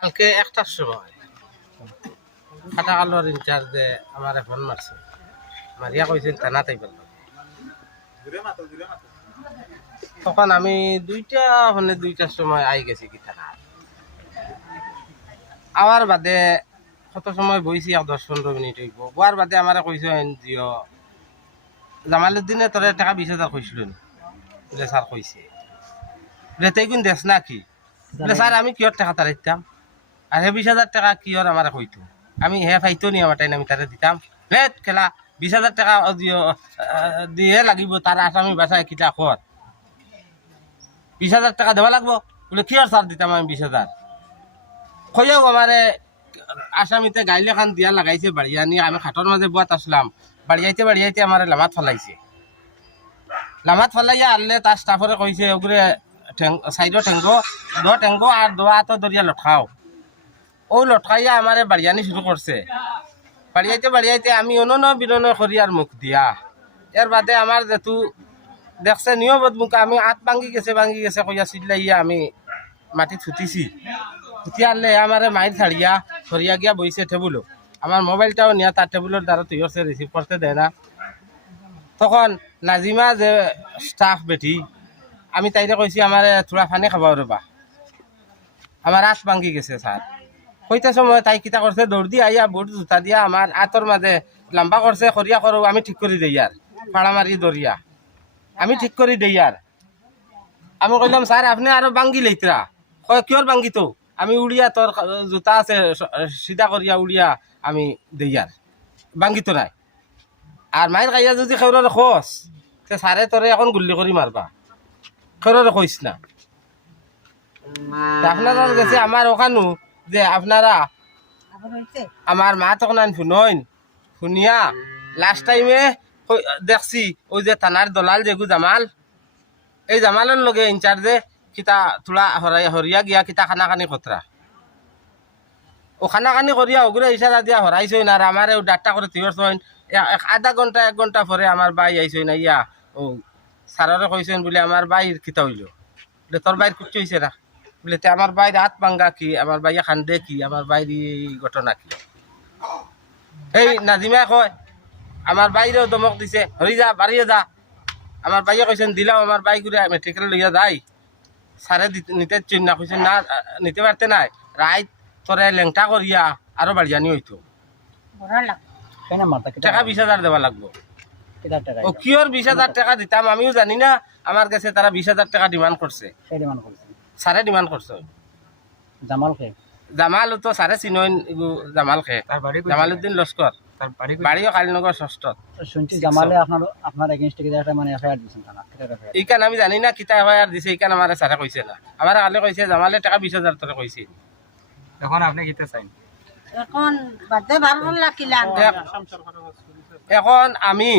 কালকে 1টার সময় খাটাকালোর ইনচার্জে আমার ফোন মারছে, মারিয়া কইছেন থানা তাইবার। তখন আমি 2টার সময় আই গেছি কি থানা। আওয়ার বাদে কত সময় বইছি, 10-15 মিনিট হইব। বোয়ার বাদে আমার কইছেন জিও জামালউদ্দিনে তোরে টাকা 20,000 কইছিল বলে স্যার কইছে বলে তাই কোন দেশ না কি বলে স্যার আমি কিয়র টাকা তার দিতাম আর হে 20,000 টাকা কিয়র আমার কইতো আমি হে পাইতো নি আমার টাইম আমি তারে দিতাম লেট খেলা 20,000 টাকা দিয়ে লাগিব তার আসামি বাসায় কিটা কর 20,000 টাকা দেওয়া লাগবো বলে কিয়র স্যার দিতাম আমি 20,000 কইয়াও আমারে আসামিতে গাইলে খান দিয়া লাগাইছে বাড়িয়া নিয়ে আমি খাটর মাঝে বুয়াত আসলাম বাড়িয়াইতে আমার লামাত ফেলাইছে লামাত ফেলাইয়া আনলে তার স্টাফরে কইছে ওগুলো সাইডো টেঙ্গো আর দোয়া তো দরিয়া লটকাও ও লটকাইয়া আমারে বাড়িয়ানি শুরু করছে বাড়িয়াইতে আমি অনন বিনন করি আর মুখ দিয়া এর বাদে আমার যেহেতু দেখছে নিয়মত মুখ আমি আত ভাঙ্গি গেছে কইয়া চিল্লাইয়া আমি মাটিত ফুটিছি ফুটি আনলে আমারে মাইর ছাড়িয়া ধরিয়া গিয়া বইছে টেবুলো আমার মোবাইলটাও নিয়ে তার টেবুলের দ্বারা তুই হচ্ছে রিসিভ করতে দেয় না তখন নাজিমা যে স্টাফ বেটি আমি তাইরে কইছি আমার থোড়া ফানি খাবা রবা আমার আত ভাঙ্গি গেছে স্যার কইতে সময় তাই কিতা করছে দৌড় দিয়ে আইয়া বুট জুতা দিয়া আমার আতর মাঝে লম্বা করছে খরিয়া করো আমি ঠিক করে দেই আর ফাড়া মারি দরিয়া আমি ঠিক করে দেই আর আমি কইলাম স্যার আপনি আরো ভাঙ্গি লইতরা কয় কিয়র ভাঙ্গি তো আমি উড়িয়া তোর জুতা আছে সিধা করিয়া উড়িয়া আমি দেই আর ভাঙ্গি তো নাই আর মায়ের কাইয়া যদি খেউরের খোঁজ সে সারে তোরে এখন গুল্লি করে মারবা খেউরের কইস না আপনারা গেছে আমার ওখানো যে আপনারা আমার মা তখন শুনিয়া লাস্ট টাইমে দেখছি ওই যে থানার দলাল যেগু জামাল এই জামালের লগে ইনচার্জে কিতা থোড়া হরিয়া গিয়া কিতা খানা খানি খতরা ও খানা খানি করিয়া ওগুলো ইশারা দিয়া হরাইছই না আর আমার ডাক্তার করে থিয়রছইন আধা ঘন্টা 1 ঘন্টা পরে আমার বাই আইছই না ইয়া ও স্যাররে কইছেন বলে আমার বাইর কিতা হইল বলে তোর বাইর কুচ্ছ হইছে না বলে তে আমার বাইর হাত ভাঙ্গা কি আমার বাইয়া খান্দে কি আমার বাইর এই ঘটনা কি এই নাজিমা কয় আমার বাইরেও দমক দিছে হরি যা বাড়িয়ে যা আমার বাইয়া কইছেন দিলাম আমার বাই ঘুরে মেট্রিকেল লইয়া যাই সারে নিতে চিন্তা কইছেন না নিতে পারতে নাই রাইত তোরে লেংটা করিয়া আরো বাড়িয়ানি হইতো টাকা 20,000 দেওয়া লাগবো ও কিয়র 20,000 টাকা দিতাম আমিও জানি না আমার কাছে তারা 20,000 টাকা ডিমান্ড করছে সারে ডিমান্ড করছে জামাল তো সারে চিনইন জামাল খে জামালউদ্দিন লস্কর বাড়িও কালীনগর ষষ্ঠ শুনছি জামালে আপনার এগেইনস্টে কি একটা মানে এফআইআর দিছেন থানা এইখান আমি জানি না কিতা এফআইআর দিছে এইখান আমার সারে কইছে না আমার কালে কইছে জামালে টাকা 20,000 তোরে কইছে এখন আপনি কিতা চাইন এখন বাদে বারণ লাকিলা এখন আমি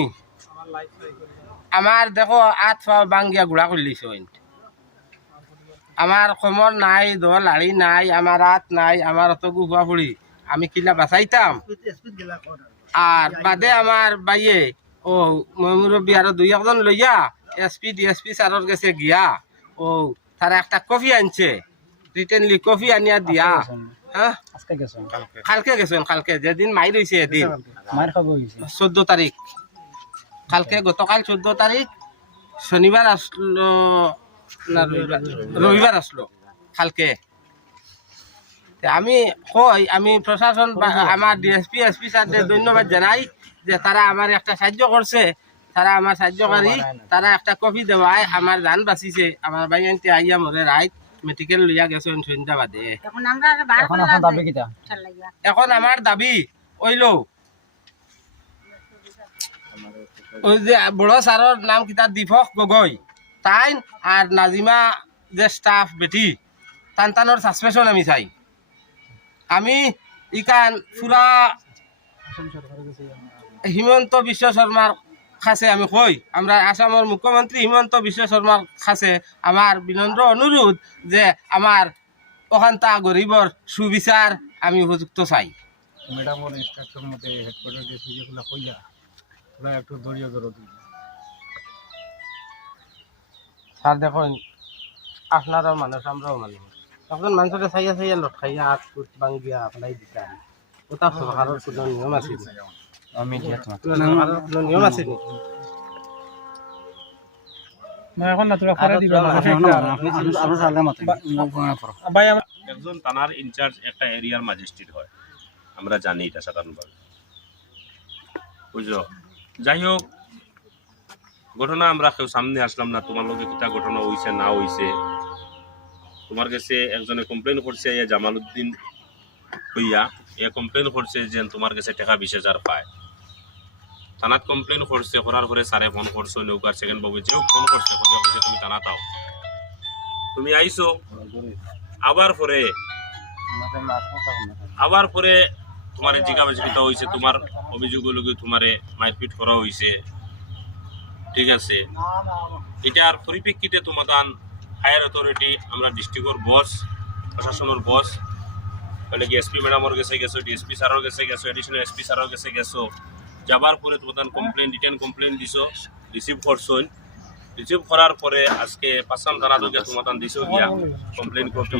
আমার দেখো 8 পাও বাঙ্গিয়া গুড়া করলিছ আমার কোমর নাই দল লাড়ি নাই আমার হাত নাই আমার অত গুহা ফুড়ি আমি কিলা বাঁচাইতাম আর বাদে আমার বাইয়ে ও মুরব্বী আরো 2-1জন লইয়া এসপি ডিএসপি স্যারের কাছে গিয়া ও তারা একটা কফি আনছে রিটেনলি কফি আনিয়া দিয়া হ্যাঁ কালকে যেদিন মাইর হয়েছে এদিন 14 তারিখ কালকে গতকাল 14 তারিখ শনিবার আসলো না রবিবার আসলো কালকে আমি প্রশাসন আমার ডিএসপি এসপি স্যারদের ধন্যবাদ জানাই যে তারা আমার একটা সাহায্য করছে তারা আমার সাহায্যকারী তারা একটা কফি দেওয়ায় আমার জান বাঁচিছে আমার ভাই আনতে আইয়া মরে রাইত মেডিকেল লইয়া গেছেন সন্ধ্যাবাদে এখন আমার দাবি ওইল ওই যে বড় স্যারের নাম কিতা দীপক গগৈ তাই আর নাজিমা যে স্টাফ বেটি টানটানোর সাসপেনশন আমি চাই আমি ইকান পুরা হিমন্ত বিশ্ব শর্মার কাছে আমি কই আমরা আসামের মুখ্যমন্ত্রী হিমন্ত বিশ্ব শর্মার কাছে আমার বিনম্র অনুরোধ যে আমার ওখানটা গরিবর সুবিচার আমি উপযুক্ত চাই ম্যাডামের ইনস্ট্রাকশন মতে হেডকোয়ার্টার যে সুযোগগুলো কইয়া ওরা একটু দড়িয়ে ধরো স্যার দেখুন আপনারাও মানুষ আমরাও মানুষ তখন মানুষের চাইয়া চাইয়া লটকাইয়া হাত ফুট ভাঙ্গিয়া আপনাই দিতাম ওটা সরকারের কোনো নিয়ম আছে নি? সরকারের কোনো নিয়ম আছে নি? আপনার সালাম মতো ভাই আমরা একজন থানার ইনচার্জ একটা এরিয়ার ম্যাজিস্ট্রেট হয়, আমরা জানি এটা সাধারণভাবে, বুঝছো। যাই হোক, ঘটনা আমরা কেউ সামনে আসলাম না, তোমার লোকে কিটা ঘটনা হইছে না হইছে, তোমার কাছে একজনে কমপ্লেন করছে, এ জামালউদ্দিন হইয়া এ কমপ্লেন করছে যে তোমার কাছে টাকা 20,000 পায়। থানাত কমপ্লেন করছে, করার পরে স্যারে ফোন করছো, নৌকার সেকেন্ড বাবু যেও ফোন করছে, করিয়া বলছে তুমি থানা তাও, তুমি আইছো। আবার পরে তোমার জিজ্ঞাসা হয়েছে, তোমার অভিযোগ হলো তোমার মারপিট করা হয়েছে, ঠিক আছে। এটার পরিপ্রেক্ষিতে তোমাদান হায়ার অথরিটি, আমরা ডিস্ট্রিক্টর বস, প্রশাসনের বস, বলে কি এসপি ম্যাডামের কাছে গেছো, ডিএসপি স্যারের কাছে গেছো, এডিশনাল এসপি স্যারের কাছে গেছো, যাবার পরে তোমাদান কমপ্লেন, রিটার্ন কমপ্লেন দিছো, রিসিভ করছই। রিসিভ করার পরে আজকে পাঁচসাম থানা থেকে তোমাদান দিছো গিয়া কমপ্লেন কপি,